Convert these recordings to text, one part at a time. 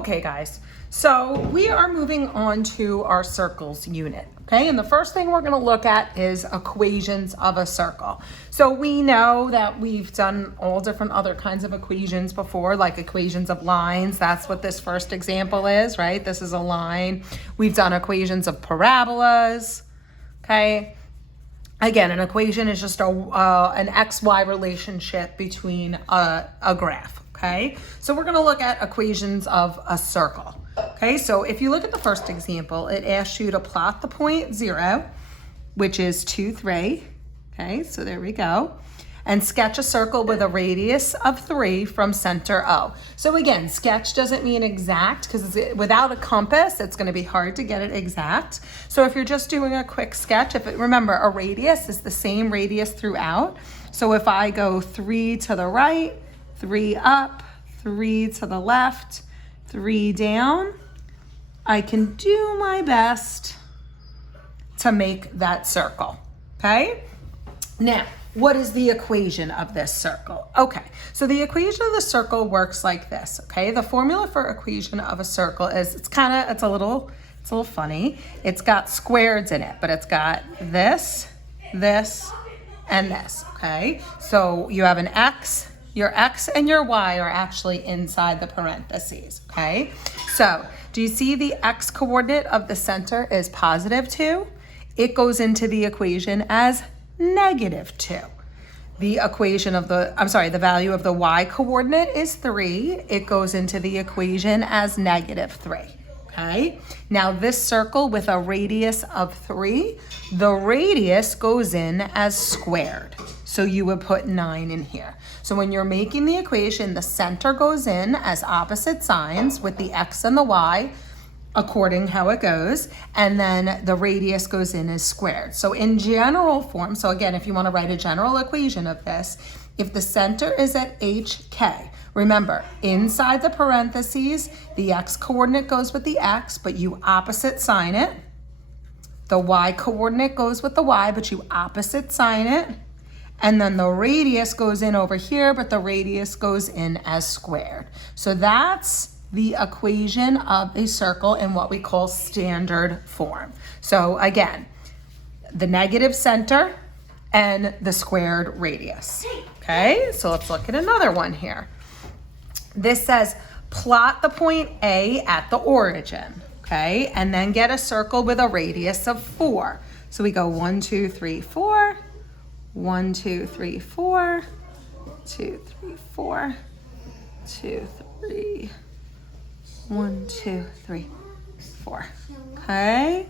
Okay, guys, so we are moving on to our circles unit, okay? And the first thing we're gonna look at is equations of a circle. So we know that we've done all different other kinds of equations before, like equations of lines. That's what this first example is, right? This is a line. We've done equations of parabolas, okay? Again, an equation is just an XY relationship between a graph. Okay, so we're going to look at equations of a circle. Okay, so if you look at the first example, it asks you to plot the point 0, which is 2, 3. Okay, so there we go. And sketch a circle with a radius of 3 from center O. So again, sketch doesn't mean exact because without a compass, it's going to be hard to get it exact. So if you're just doing a quick sketch, remember a radius is the same radius throughout. So if I go 3 to the right, 3 up, 3 to the left, 3 down, I can do my best to make that circle, okay? Now, what is the equation of this circle? Okay, so the equation of the circle works like this, okay? The formula for equation of a circle is, it's a little funny. It's got squares in it, but it's got this, this, and this, okay? So you have an X, your X and your Y are actually inside the parentheses, okay? So do you see the X coordinate of the center is positive 2? It goes into the equation as negative 2. The value of the Y coordinate is 3. It goes into the equation as negative 3. Okay, now this circle with a radius of 3, the radius goes in as squared. So you would put 9 in here. So when you're making the equation, the center goes in as opposite signs with the X and the Y according how it goes, and then the radius goes in as squared. So in general form, so again, if you want to write a general equation of this, if the center is at HK, remember, inside the parentheses, the X coordinate goes with the X, but you opposite sign it. The Y coordinate goes with the Y, but you opposite sign it. And then the radius goes in over here, but the radius goes in as squared. So that's the equation of a circle in what we call standard form. So again, the negative center and the squared radius. Okay, so let's look at another one here. This says plot the point A at the origin, okay, and then get a circle with a radius of 4. So we go 1, 2, 3, 4, 1, 2, 3, 4, 2, 3, 4, 2, 3, 1, 2, 3, 4. Okay,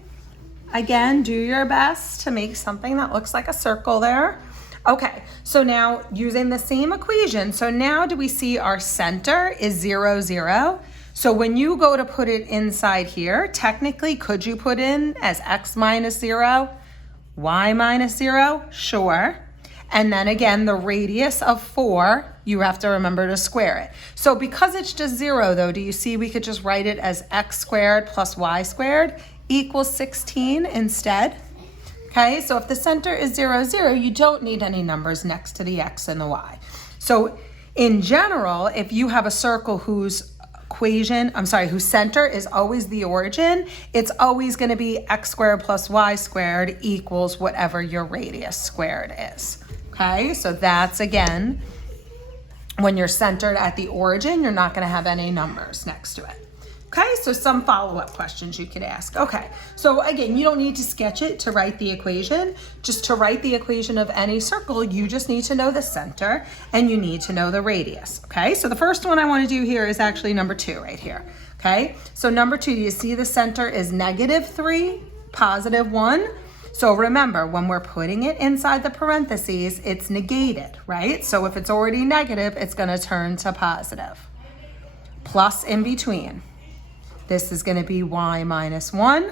again, do your best to make something that looks like a circle there. Okay, so now using the same equation, so now do we see our center is 0, 0? So when you go to put it inside here, technically, could you put in as X minus 0, Y minus 0? Sure. And then again, the radius of 4, you have to remember to square it. So because it's just 0 though, do you see we could just write it as X squared plus Y squared equals 16 instead? Okay, so if the center is 0, 0, you don't need any numbers next to the X and the Y. So in general, if you have a circle whose center is always the origin, it's always going to be X squared plus Y squared equals whatever your radius squared is. Okay, so that's again, when you're centered at the origin, you're not going to have any numbers next to it. Okay, so some follow-up questions you could ask. Okay, so again, you don't need to sketch it to write the equation. Just to write the equation of any circle, you just need to know the center and you need to know the radius. Okay, so the first one I want to do here is actually number 2 right here. Okay, so number 2, do you see the center is negative 3, positive 1? So remember, when we're putting it inside the parentheses, it's negated, right? So if it's already negative, it's going to turn to positive. Plus in between. This is going to be Y minus 1.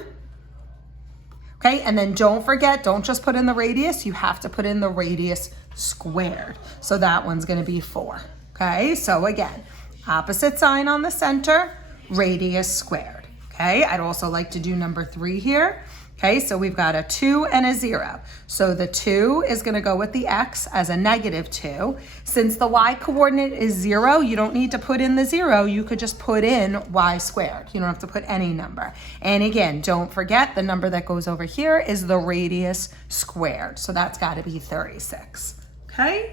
Okay, and then don't forget, don't just put in the radius, you have to put in the radius squared. So that one's going to be 4. Okay, so again, opposite sign on the center, radius squared. Okay, I'd also like to do number 3 here. Okay, so we've got a 2 and a 0. So the 2 is going to go with the x as a -2. Since the y coordinate is 0, you don't need to put in the 0. You could just put in y squared. You don't have to put any number. And again, don't forget the number that goes over here is the radius squared. So that's got to be 36. Okay?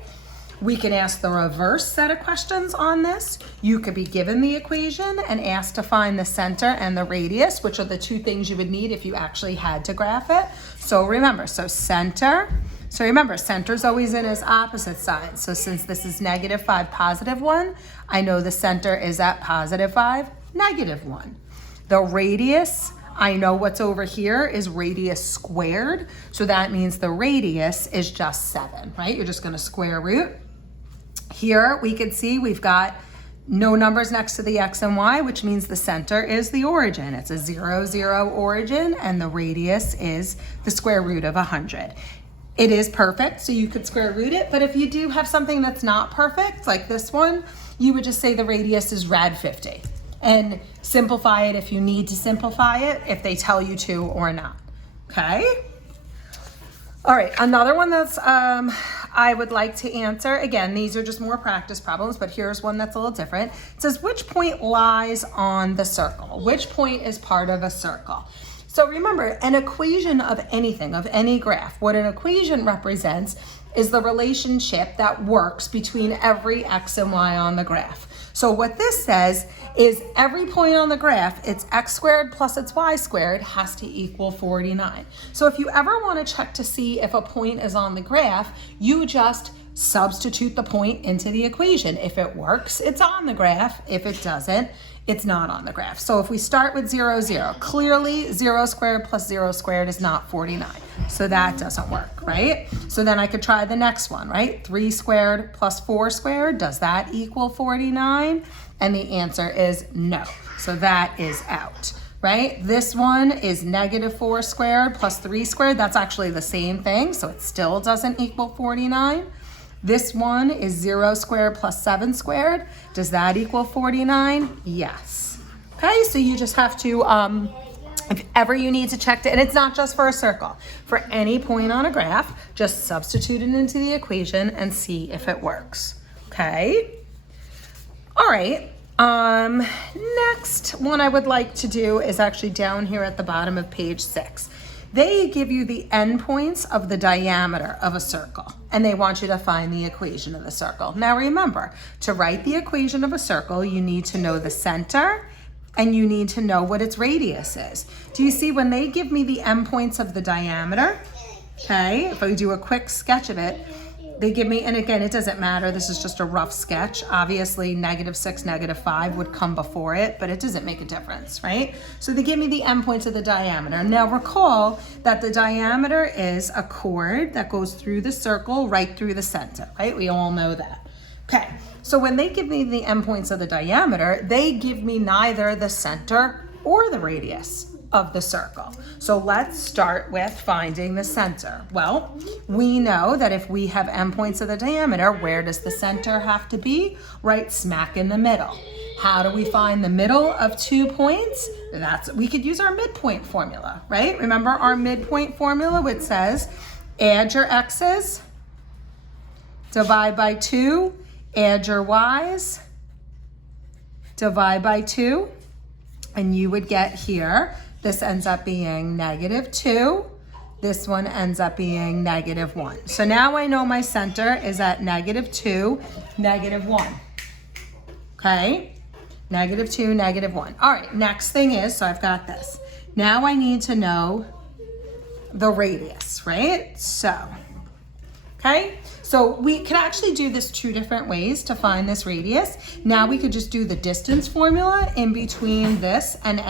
We can ask the reverse set of questions on this. You could be given the equation and asked to find the center and the radius, which are the two things you would need if you actually had to graph it. So remember, center is always in its opposite side. So since this is -5, +1, I know the center is at +5, -1. The radius, I know what's over here is radius squared. So that means the radius is just 7, right? You're just going to square root. Here we can see we've got no numbers next to the x and y, which means the center is the origin. It's a 0, 0 origin, and the radius is the square root of 100. It is perfect, so you could square root it, but if you do have something that's not perfect, like this one, you would just say the radius is rad 50 and simplify it if you need to simplify it, if they tell you to or not, okay? All right, another one that's I would like to answer. Again, these are just more practice problems, but here's one that's a little different. It says, which point lies on the circle? Which point is part of a circle? So remember, an equation of anything, of any graph, what an equation represents is the relationship that works between every x and y on the graph. So what this says is every point on the graph, its x squared plus its y squared has to equal 49. So if you ever want to check to see if a point is on the graph, you just substitute the point into the equation. If it works, it's on the graph. If it doesn't, it's not on the graph. So if we start with 0, 0, clearly 0 squared plus 0 squared is not 49. So that doesn't work, right? So then I could try the next one, right? 3 squared plus 4 squared, does that equal 49? And the answer is no. So that is out, right? This one is -4 squared plus 3 squared. That's actually the same thing, so it still doesn't equal 49. This one is 0 squared plus 7 squared. Does that equal 49? Yes. Okay, so you just have to, if ever you need to check it, and it's not just for a circle, for any point on a graph, just substitute it into the equation and see if it works. Okay? All right. Next one I would like to do is actually down here at the bottom of page 6. They give you the endpoints of the diameter of a circle, and they want you to find the equation of the circle. Now remember, to write the equation of a circle, you need to know the center, and you need to know what its radius is. Do you see when they give me the endpoints of the diameter, okay, if I do a quick sketch of it, they give me, and again, it doesn't matter, this is just a rough sketch. Obviously, -6, -5 would come before it, but it doesn't make a difference, right? So they give me the endpoints of the diameter. Now recall that the diameter is a chord that goes through the circle right through the center, right? We all know that. Okay, so when they give me the endpoints of the diameter, they give me neither the center or the radius of the circle. So let's start with finding the center. Well, we know that if we have endpoints of the diameter, where does the center have to be? Right smack in the middle. How do we find the middle of 2 points? We could use our midpoint formula, right? Remember our midpoint formula, which says add your x's, divide by 2, add your y's, divide by 2, and you would get here, this ends up being -2. This one ends up being -1. So now I know my center is at -2, -1. Okay? -2, -1. All right, next thing is, so I've got this. Now I need to know the radius, right? So, okay? So we could actually do this 2 different ways to find this radius. Now we could just do the distance formula in between this and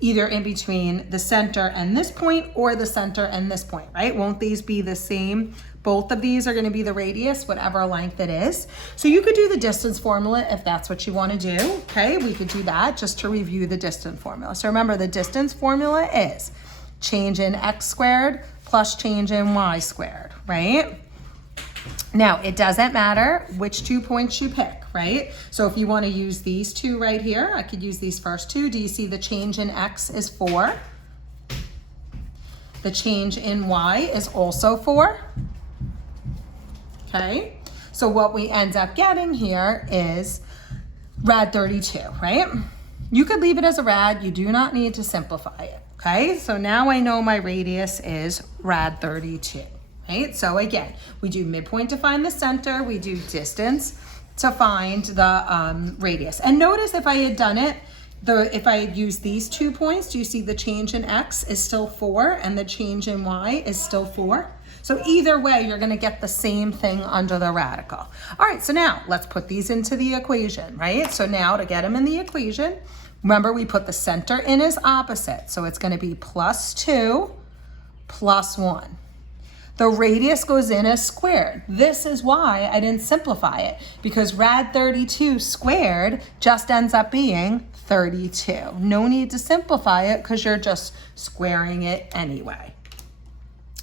either in between the center and this point or the center and this point, right? Won't these be the same? Both of these are going to be the radius, whatever length it is. So you could do the distance formula if that's what you want to do. Okay, we could do that just to review the distance formula. So remember, the distance formula is change in x squared plus change in y squared, right? Now, it doesn't matter which 2 points you pick, right? So if you want to use these 2 right here, I could use these first 2. Do you see the change in x is 4? The change in y is also 4. Okay, so what we end up getting here is rad 32, right? You could leave it as a rad. You do not need to simplify it, okay? So now I know my radius is rad 32, right? So again, we do midpoint to find the center. We do distance to find the radius. And notice if I had done it, if I had used these 2 points, do you see the change in x is still 4 and the change in y is still 4? So either way, you're gonna get the same thing under the radical. All right, so now let's put these into the equation, right? So now to get them in the equation, remember we put the center in as opposite. So it's gonna be +2 + 1. The radius goes in as squared. This is why I didn't simplify it, because rad 32 squared just ends up being 32. No need to simplify it because you're just squaring it anyway.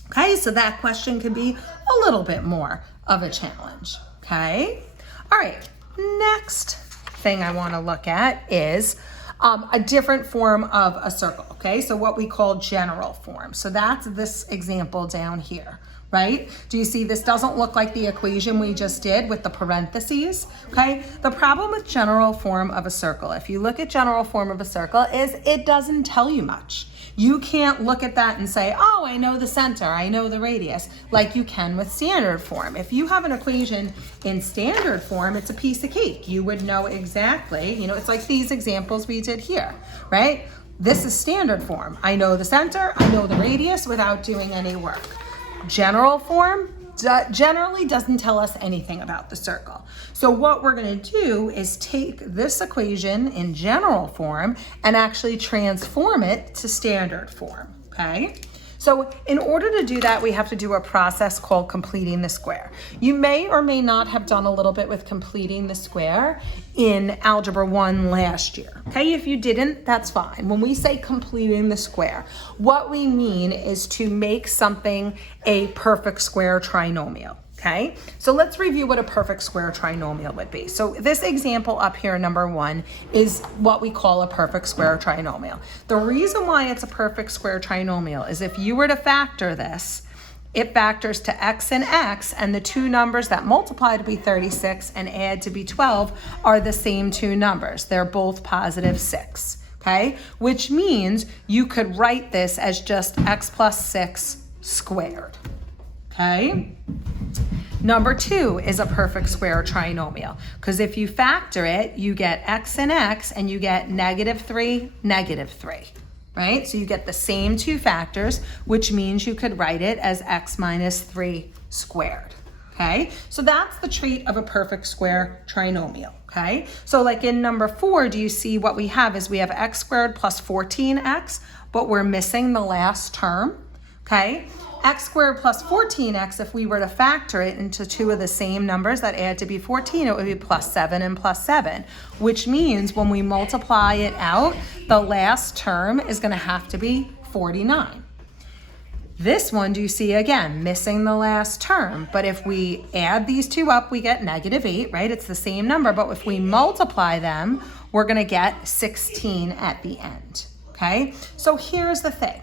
Okay, so that question could be a little bit more of a challenge, okay? All right, next thing I wanna look at is a different form of a circle, okay? So what we call general form. So that's this example down here, right? Do you see this doesn't look like the equation we just did with the parentheses, okay? The problem with general form of a circle, if you look at general form of a circle, is it doesn't tell you much. You can't look at that and say, oh, I know the center, I know the radius, like you can with standard form. If you have an equation in standard form, it's a piece of cake. You would know exactly, it's like these examples we did here, right? This is standard form. I know the center, I know the radius without doing any work. General form generally doesn't tell us anything about the circle. So what we're going to do is take this equation in general form and actually transform it to standard form, okay? So in order to do that, we have to do a process called completing the square. You may or may not have done a little bit with completing the square in Algebra 1 last year, okay? If you didn't, that's fine. When we say completing the square, what we mean is to make something a perfect square trinomial. Okay, so let's review what a perfect square trinomial would be. So this example up here, number 1, is what we call a perfect square trinomial. The reason why it's a perfect square trinomial is if you were to factor this, it factors to x and x, and the two numbers that multiply to be 36 and add to be 12 are the same two numbers. They're both positive 6, okay? Which means you could write this as just x plus 6 squared, okay? Number 2 is a perfect square trinomial, because if you factor it, you get x and x, and you get -3, -3, right? So you get the same two factors, which means you could write it as x minus 3 squared, okay? So that's the trait of a perfect square trinomial, okay? So like in number 4, do you see what we have is we have x squared plus 14x, but we're missing the last term, okay? X squared plus 14x, if we were to factor it into two of the same numbers that add to be 14, it would be plus 7 and plus 7, which means when we multiply it out, the last term is going to have to be 49. This one, do you see again, missing the last term, but if we add these two up, we get -8, right? It's the same number, but if we multiply them, we're going to get 16 at the end, okay? So here's the thing.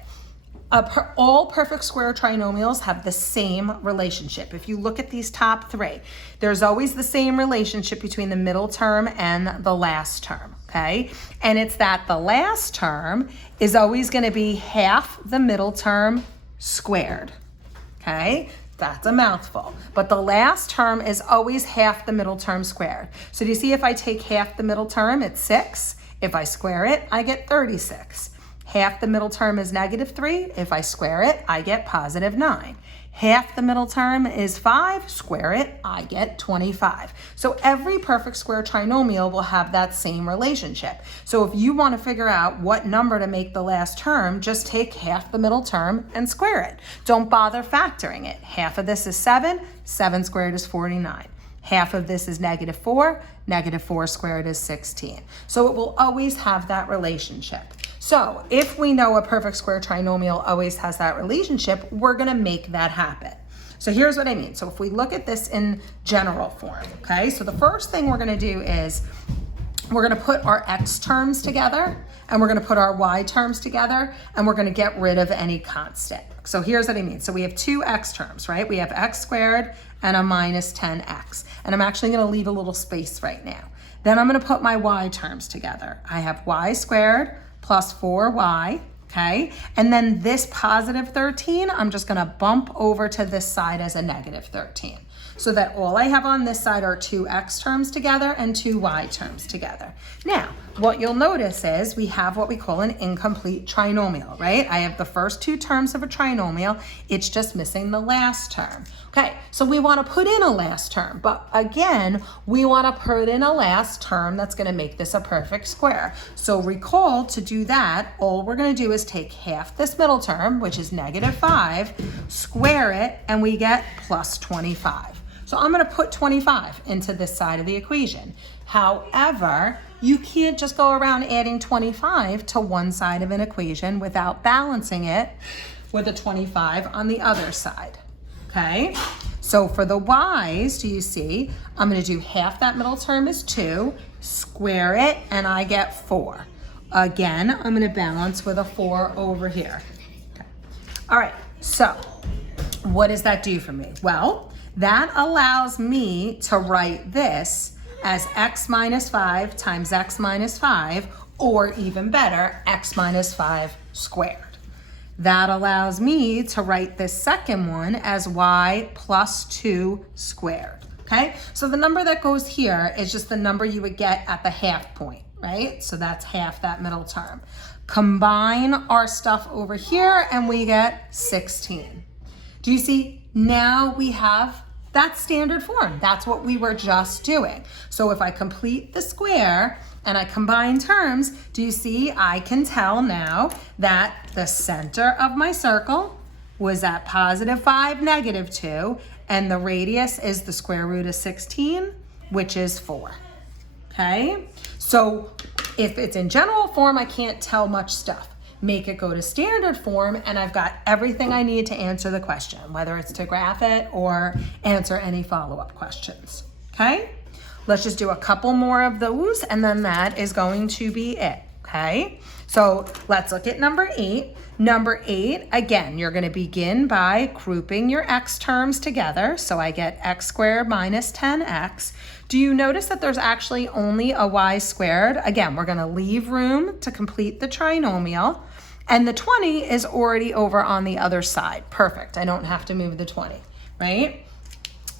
All perfect square trinomials have the same relationship. If you look at these top 3, there's always the same relationship between the middle term and the last term, okay? And it's that the last term is always going to be half the middle term squared, okay? That's a mouthful. But the last term is always half the middle term squared. So do you see if I take half the middle term, it's 6. If I square it, I get 36. Half the middle term is -3. If I square it, I get +9. Half the middle term is 5. Square it, I get 25. So every perfect square trinomial will have that same relationship. So if you want to figure out what number to make the last term, just take half the middle term and square it. Don't bother factoring it. Half of this is 7. 7 squared is 49. Half of this is -4. -4 squared is 16. So it will always have that relationship. So if we know a perfect square trinomial always has that relationship, we're going to make that happen. So here's what I mean. So if we look at this in general form, okay? So the first thing we're going to do is we're going to put our x terms together, and we're going to put our y terms together, and we're going to get rid of any constant, perfect. So here's what I mean. So we have two x terms, right? We have x squared and a minus 10x. And I'm actually going to leave a little space right now. Then I'm going to put my y terms together. I have y squared plus 4y, okay? And then this positive 13, I'm just going to bump over to this side as a negative 13. So that all I have on this side are two x terms together and two y terms together. Now, what you'll notice is we have what we call an incomplete trinomial, right? I have the first two terms of a trinomial. It's just missing the last term. Okay, so we want to put in a last term, but again, we want to put in a last term that's going to make this a perfect square. So recall, to do that, all we're going to do is take half this middle term, which is negative 5, square it, and we get plus 25. So I'm going to put 25 into this side of the equation. However, you can't just go around adding 25 to one side of an equation without balancing it with a 25 on the other side. Okay? So for the y's, do you see, I'm going to do half that middle term is 2, square it, and I get 4. Again, I'm going to balance with a 4 over here. Okay. All right, so what does that do for me? Well, that allows me to write this as x minus 5 times x minus 5, or even better, x minus 5 squared. That allows me to write this second one as y plus 2 squared, okay? So the number that goes here is just the number you would get at the half point, right? So that's half that middle term. Combine our stuff over here and we get 16. Do you see? Now we have that standard form. That's what we were just doing. So if I complete the square and I combine terms, do you see I can tell now that the center of my circle was at positive 5, negative 2, and the radius is the square root of 16, which is 4. Okay? So if it's in general form, I can't tell much stuff. Make it go to standard form, and I've got everything I need to answer the question, whether it's to graph it or answer any follow-up questions. Okay? Let's just do a couple more of those, and then that is going to be it. Okay? So let's look at number 8. Number 8, again, you're going to begin by grouping your x terms together. So I get x squared minus 10x. Do you notice that there's actually only a y squared? Again, we're going to leave room to complete the trinomial. And the 20 is already over on the other side. Perfect. I don't have to move the 20, right?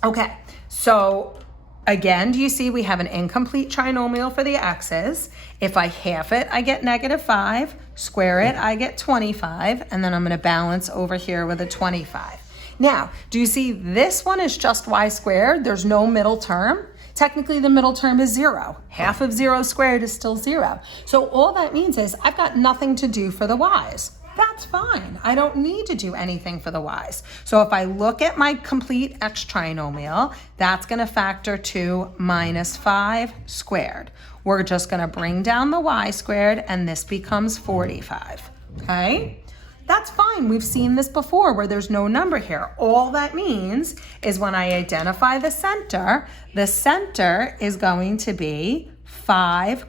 Okay, so again, do you see we have an incomplete trinomial for the x's? If I half it, I get negative 5. Square it, I get 25. And then I'm going to balance over here with a 25. Now, do you see this one is just y squared? There's no middle term. Technically, the middle term is 0. Half of 0 squared is still 0. So all that means is I've got nothing to do for the y's. That's fine. I don't need to do anything for the y's. So if I look at my complete x trinomial, that's going to factor to minus 5 squared. We're just going to bring down the y squared, and this becomes 45. Okay? That's fine. We've seen this before where there's no number here. All that means is when I identify the center is going to be 5,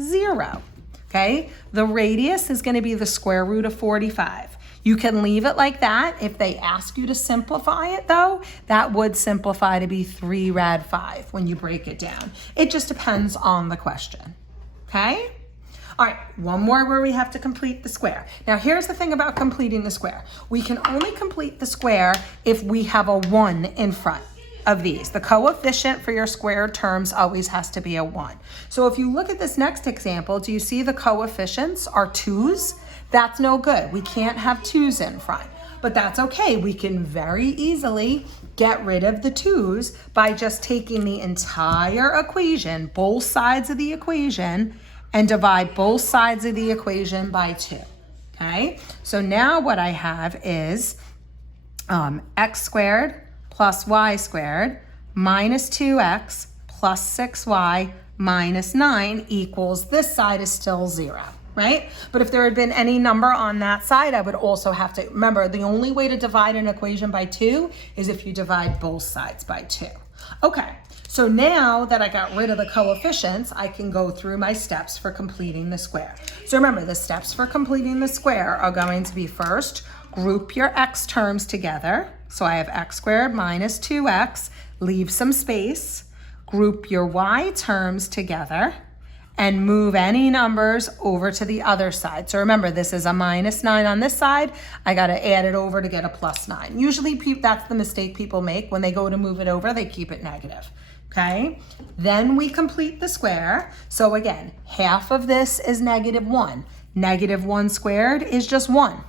0. Okay? The radius is going to be the square root of 45. You can leave it like that. If they ask you to simplify it though, that would simplify to be 3 rad 5 when you break it down. It just depends on the question. Okay? All right, one more where we have to complete the square. Now here's the thing about completing the square. We can only complete the square if we have a 1 in front of these. The coefficient for your squared terms always has to be a 1. So if you look at this next example, do you see the coefficients are 2's? That's no good. We can't have 2's in front, but that's okay. We can very easily get rid of the 2's by just taking the entire equation, both sides of the equation, and divide both sides of the equation by 2, okay? So now what I have is x squared plus y squared minus 2x plus 6y minus 9 equals, this side is still 0, right? But if there had been any number on that side, I would also have to, remember, the only way to divide an equation by 2 is if you divide both sides by 2. Okay. So now that I got rid of the coefficients, I can go through my steps for completing the square. So remember, the steps for completing the square are going to be first, Group your x terms together. So I have x squared minus 2x, leave some space. Group your y terms together and move any numbers over to the other side. So remember, this is a minus 9 on this side. I got to add it over to get a plus 9. Usually that's the mistake people make. When they go to move it over, they keep it negative. Okay? Then we complete the square. So again, half of this is negative 1. Negative 1 squared is just 1.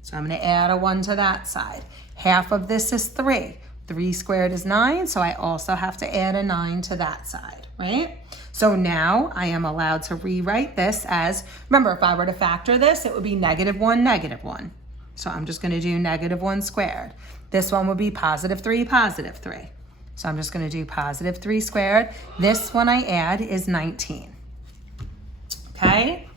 So I'm going to add a 1 to that side. Half of this is 3. 3 squared is 9, so I also have to add a 9 to that side, right? So now I am allowed to rewrite this as, remember, if I were to factor this, it would be negative 1, negative 1. So I'm just going to do negative 1 squared. This one would be positive 3, positive 3. So I'm just going to do positive 3 squared. This one I add is 19. Okay?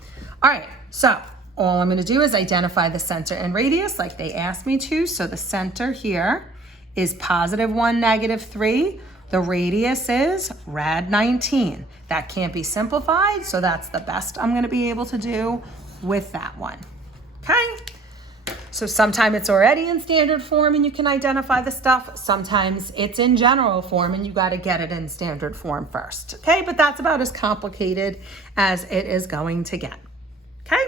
All right, so all I'm going to do is identify the center and radius like they asked me to. So the center here is positive 1, negative 3. The radius is rad 19. That can't be simplified, so that's the best I'm going to be able to do with that one. Okay? So sometimes it's already in standard form and you can identify the stuff. Sometimes it's in general form and you got to get it in standard form first. Okay? But that's about as complicated as it is going to get. Okay?